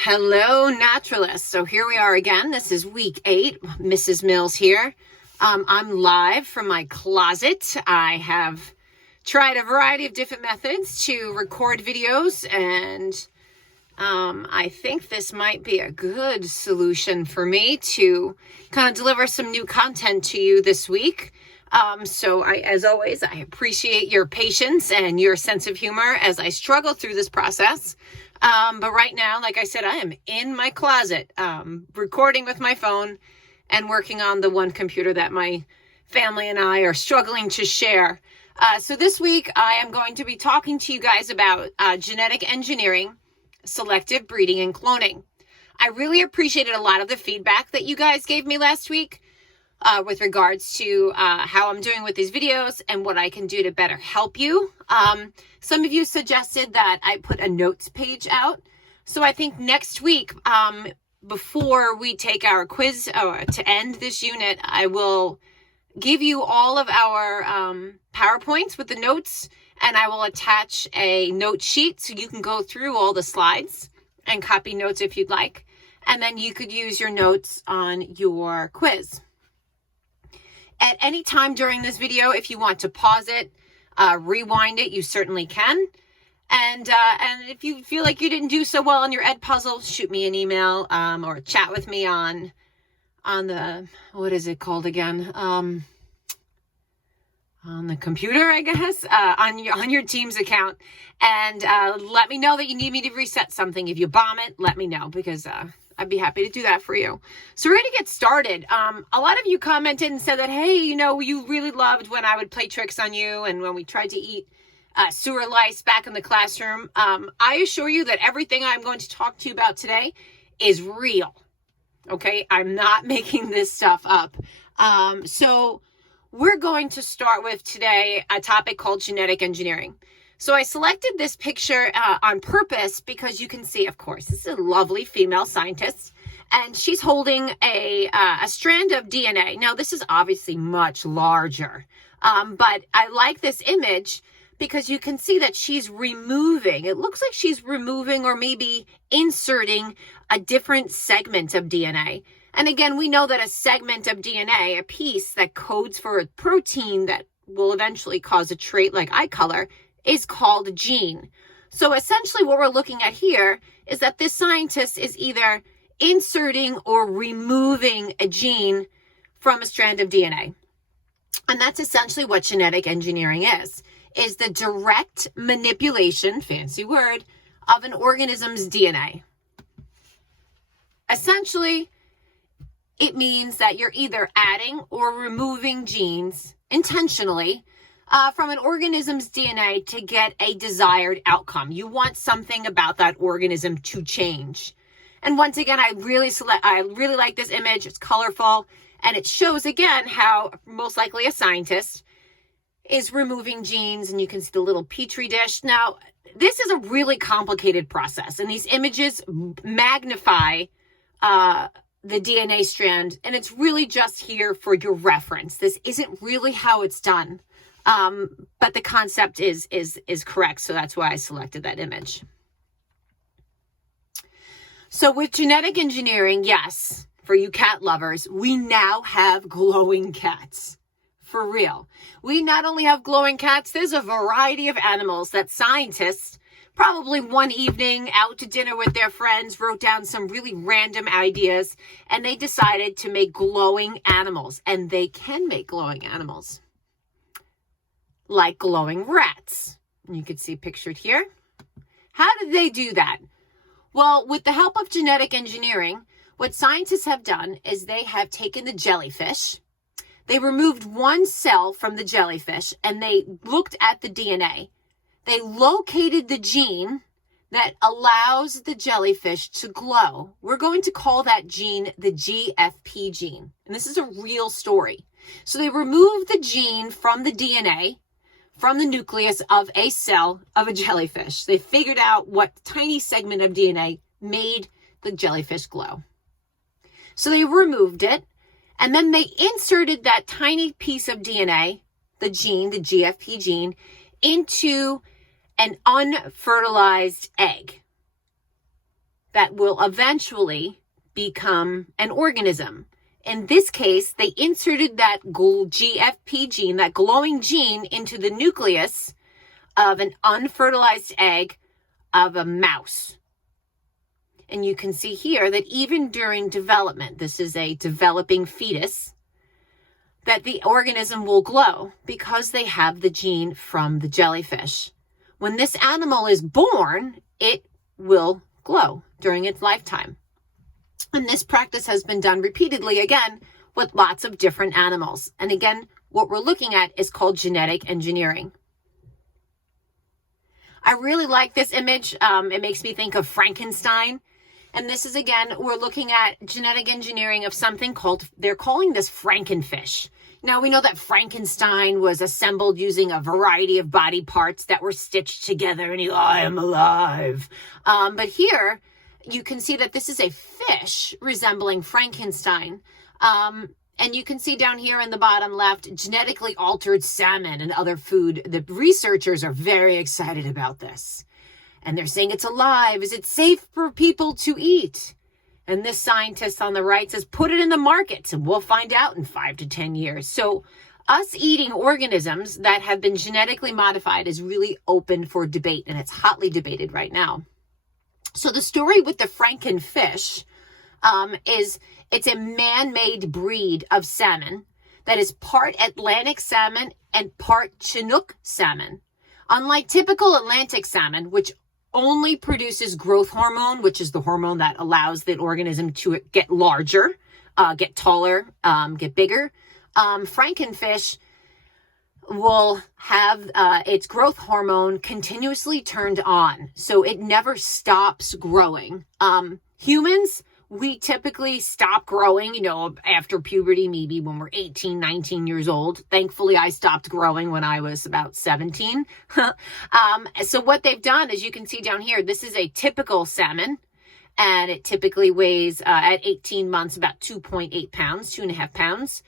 Hello, naturalists. So here we are again. This is week 8. Mrs. Mills here. I'm live from my closet. I have tried a variety of different methods to record videos, and I think this might be a good solution for me to kind of deliver some new content to you this week. As always, I appreciate your patience and your sense of humor as I struggle through this process. But right now, like I said, I am in my closet, recording with my phone and working on the one computer that my family and I are struggling to share. So this week I am going to be talking to you guys about genetic engineering, selective breeding, and cloning. I really appreciated a lot of the feedback that you guys gave me last week with regards to how I'm doing with these videos and what I can do to better help you. Some of you suggested that I put a notes page out. So I think next week, before we take our quiz to end this unit, I will give you all of our PowerPoints with the notes, and I will attach a note sheet so you can go through all the slides and copy notes if you'd like. And then you could use your notes on your quiz. At any time during this video, if you want to pause it, rewind it, you certainly can. And if you feel like you didn't do so well on your Edpuzzle, shoot me an email or chat with me on the, what is it called again? On the computer, I guess, on your Teams account. And let me know that you need me to reset something. If you bomb it, let me know, because I'd be happy to do that for you. So we're ready to get started. A lot of you commented and said that, hey, you really loved when I would play tricks on you and when we tried to eat sewer lice back in the classroom. I assure you that everything I'm going to talk to you about today is real. Okay, I'm not making this stuff up. So we're going to start with today a topic called genetic engineering. So I selected this picture on purpose because you can see, of course, this is a lovely female scientist, and she's holding a strand of DNA. Now, this is obviously much larger, but I like this image because you can see that she's removing, it looks like she's removing or maybe inserting a different segment of DNA. And again, we know that a segment of DNA, a piece that codes for a protein that will eventually cause a trait like eye color, is called a gene. So essentially what we're looking at here is that this scientist is either inserting or removing a gene from a strand of DNA. And that's essentially what genetic engineering is the direct manipulation, fancy word, of an organism's DNA. Essentially, it means that you're either adding or removing genes intentionally from an organism's DNA to get a desired outcome. You want something about that organism to change. And once again, I really like this image. It's colorful, and it shows again how most likely a scientist is removing genes, and you can see the little petri dish. Now, this is a really complicated process, and these images magnify the DNA strand, and it's really just here for your reference. This isn't really how it's done. But the concept is correct, so that's why I selected that image. So with genetic engineering, yes, for you cat lovers, we now have glowing cats. For real. We not only have glowing cats, there's a variety of animals that scientists, probably one evening out to dinner with their friends, wrote down some really random ideas, and they decided to make glowing animals. And they can make glowing animals, like glowing rats. You can see pictured here. How did they do that? Well, with the help of genetic engineering, what scientists have done is they have taken the jellyfish, they removed one cell from the jellyfish, and they looked at the DNA. They located the gene that allows the jellyfish to glow. We're going to call that gene the GFP gene. And this is a real story. So they removed the gene from the DNA, from the nucleus of a cell of a jellyfish. They figured out what tiny segment of DNA made the jellyfish glow. So they removed it, and then they inserted that tiny piece of DNA, the gene, the GFP gene, into an unfertilized egg. that will eventually become an organism. In this case, they inserted that GFP gene, that glowing gene, into the nucleus of an unfertilized egg of a mouse. And you can see here that even during development, this is a developing fetus, that the organism will glow because they have the gene from the jellyfish. When this animal is born, it will glow during its lifetime. And this practice has been done repeatedly, again, with lots of different animals. And again, what we're looking at is called genetic engineering. I really like this image. It makes me think of Frankenstein. And this is, again, we're looking at genetic engineering of something called, they're calling this Frankenfish. Now, we know that Frankenstein was assembled using a variety of body parts that were stitched together, and I am alive. But here, you can see that this is a fish resembling Frankenstein. And you can see down here in the bottom left, genetically altered salmon and other food. The researchers are very excited about this. And they're saying it's alive. Is it safe for people to eat? And this scientist on the right says, put it in the markets and we'll find out in 5 to 10 years. So us eating organisms that have been genetically modified is really open for debate, and it's hotly debated right now. So the story with the Frankenfish is it's a man-made breed of salmon that is part Atlantic salmon and part Chinook salmon. Unlike typical Atlantic salmon, which only produces growth hormone, which is the hormone that allows the organism to get larger, get taller, get bigger, Frankenfish will have its growth hormone continuously turned on, so it never stops growing. Humans, we typically stop growing, after puberty, maybe when we're 18, 19 years old. Thankfully, I stopped growing when I was about 17. So what they've done, as you can see down here, this is a typical salmon, and it typically weighs at 18 months about 2.8 pounds, 2.5 pounds.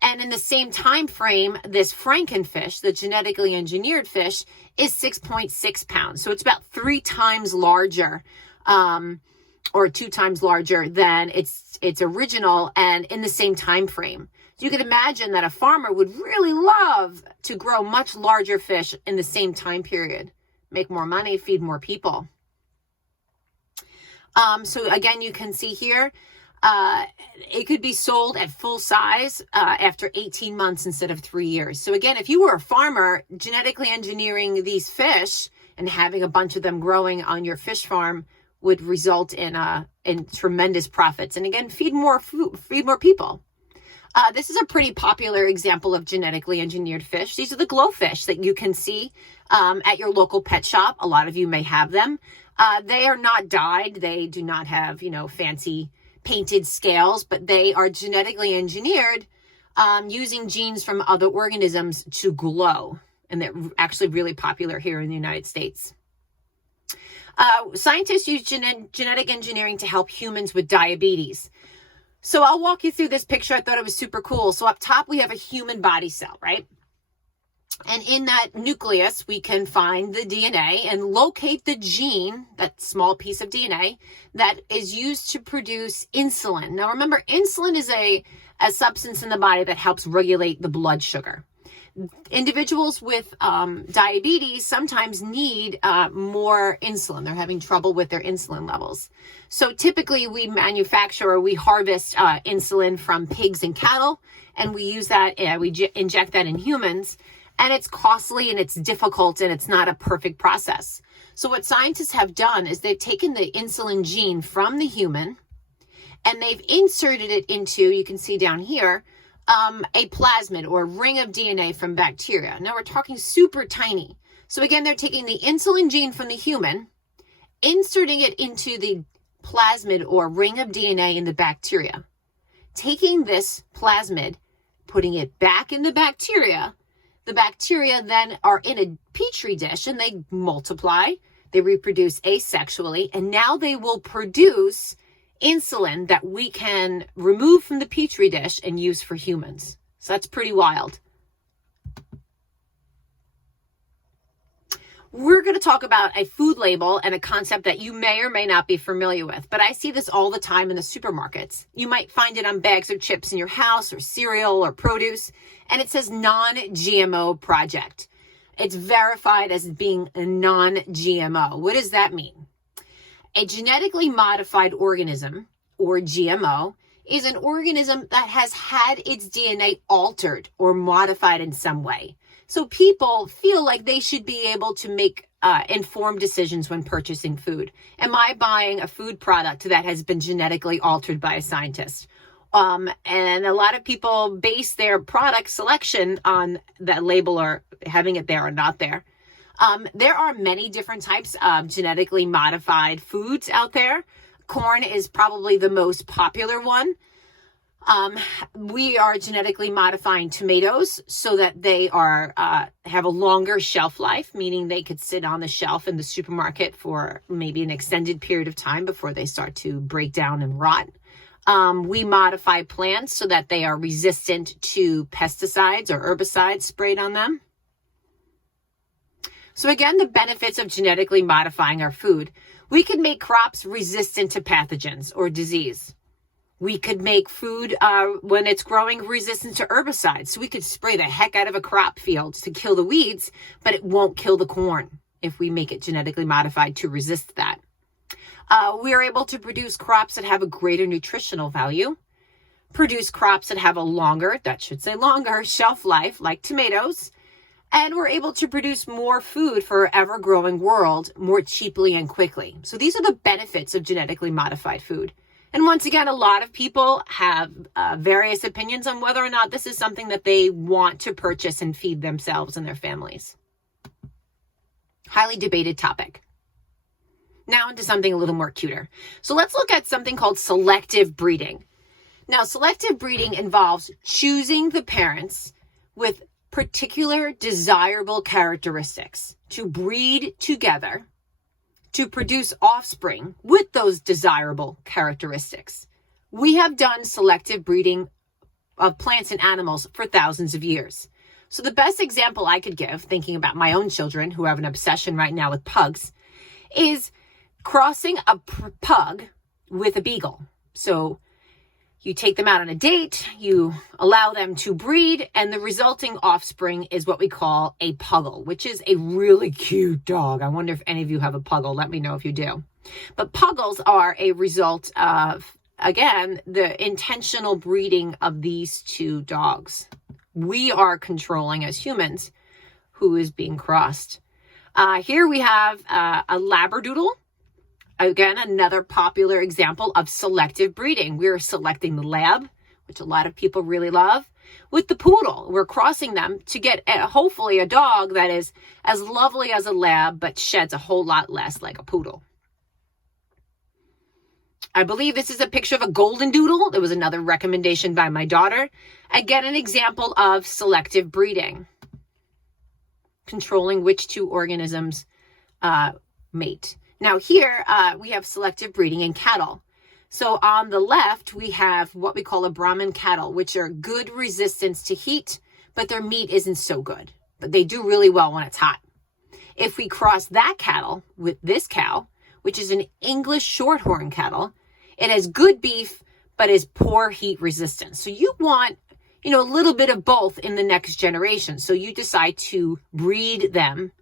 And in the same time frame, this Frankenfish, the genetically engineered fish, is 6.6 pounds. So it's about 3 times larger, or 2 times larger than its original, and in the same time frame. So you could imagine that a farmer would really love to grow much larger fish in the same time period, make more money, feed more people. So again, you can see here, it could be sold at full size after 18 months instead of 3 years. So again, if you were a farmer, genetically engineering these fish and having a bunch of them growing on your fish farm would result in tremendous profits. And again, feed more people. This is a pretty popular example of genetically engineered fish. These are the glowfish that you can see at your local pet shop. A lot of you may have them. They are not dyed. They do not have, fancy painted scales, but they are genetically engineered using genes from other organisms to glow. And they're actually really popular here in the United States. Scientists use genetic engineering to help humans with diabetes. So I'll walk you through this picture. I thought it was super cool. So up top, we have a human body cell, right? And in that nucleus, we can find the DNA and locate the gene, that small piece of DNA, that is used to produce insulin. Now remember, insulin is a substance in the body that helps regulate the blood sugar. Individuals with diabetes sometimes need more insulin. They're having trouble with their insulin levels. So typically we manufacture or we harvest insulin from pigs and cattle, and we use that, we inject that in humans, and it's costly and it's difficult and it's not a perfect process. So what scientists have done is they've taken the insulin gene from the human and they've inserted it into, you can see down here, a plasmid or ring of DNA from bacteria. Now we're talking super tiny. So again, they're taking the insulin gene from the human, inserting it into the plasmid or ring of DNA in the bacteria, taking this plasmid, putting it back in the bacteria. The bacteria then are in a petri dish and they multiply, they reproduce asexually, and now they will produce insulin that we can remove from the petri dish and use for humans. So that's pretty wild. We're going to talk about a food label and a concept that you may or may not be familiar with, but I see this all the time in the supermarkets. You might find it on bags of chips in your house or cereal or produce, and it says non-GMO project. It's verified as being a non-GMO. What does that mean? A genetically modified organism, or GMO, is an organism that has had its DNA altered or modified in some way. So people feel like they should be able to make informed decisions when purchasing food. Am I buying a food product that has been genetically altered by a scientist? And a lot of people base their product selection on that label or having it there or not there. There are many different types of genetically modified foods out there. Corn is probably the most popular one. We are genetically modifying tomatoes so that they are have a longer shelf life, meaning they could sit on the shelf in the supermarket for maybe an extended period of time before they start to break down and rot. We modify plants so that they are resistant to pesticides or herbicides sprayed on them. So again, the benefits of genetically modifying our food. We could make crops resistant to pathogens or disease. We could make food when it's growing resistant to herbicides. So we could spray the heck out of a crop field to kill the weeds, but it won't kill the corn if we make it genetically modified to resist that. We are able to produce crops that have a greater nutritional value, produce crops that have a longer shelf life, like tomatoes, and we're able to produce more food for our ever-growing world more cheaply and quickly. So these are the benefits of genetically modified food. And once again, a lot of people have various opinions on whether or not this is something that they want to purchase and feed themselves and their families. Highly debated topic. Now into something a little more cuter. So let's look at something called selective breeding. Now, selective breeding involves choosing the parents with particular desirable characteristics to breed together to produce offspring with those desirable characteristics. We have done selective breeding of plants and animals for thousands of years. So the best example I could give, thinking about my own children who have an obsession right now with pugs, is crossing a pug with a beagle. So you take them out on a date, you allow them to breed, and the resulting offspring is what we call a puggle, which is a really cute dog. I wonder if any of you have a puggle. Let me know if you do. But puggles are a result of, again, the intentional breeding of these two dogs. We are controlling, as humans, who is being crossed. Here we have a Labradoodle. Again, another popular example of selective breeding. We're selecting the lab, which a lot of people really love, with the poodle. We're crossing them to get hopefully a dog that is as lovely as a lab, but sheds a whole lot less like a poodle. I believe this is a picture of a golden doodle. There was another recommendation by my daughter. Again, an example of selective breeding. Controlling which two organisms mate. Now here we have selective breeding in cattle. So on the left, we have what we call a Brahman cattle, which are good resistance to heat, but their meat isn't so good. But they do really well when it's hot. If we cross that cattle with this cow, which is an English shorthorn cattle, it has good beef, but is poor heat resistance. So you want, a little bit of both in the next generation. So you decide to breed them.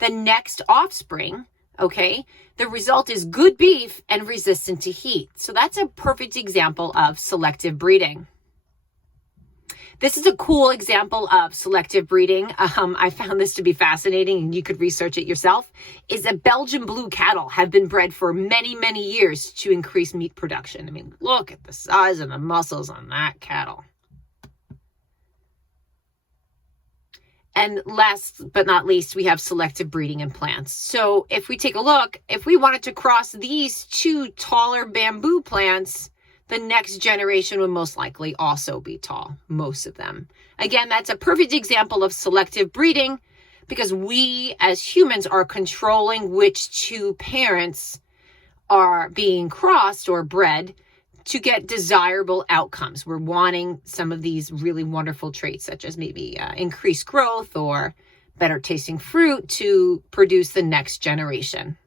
The next offspring, okay, the result is good beef and resistant to heat. So that's a perfect example of selective breeding. This is a cool example of selective breeding. I found this to be fascinating, and you could research it yourself, is that Belgian blue cattle have been bred for many, many years to increase meat production. I mean, look at the size of the muscles on that cattle. And last but not least, we have selective breeding in plants. So if we take a look, if we wanted to cross these two taller bamboo plants, the next generation would most likely also be tall, most of them. Again, that's a perfect example of selective breeding because we as humans are controlling which two parents are being crossed or bred to get desirable outcomes. We're wanting some of these really wonderful traits, such as maybe increased growth or better tasting fruit to produce the next generation.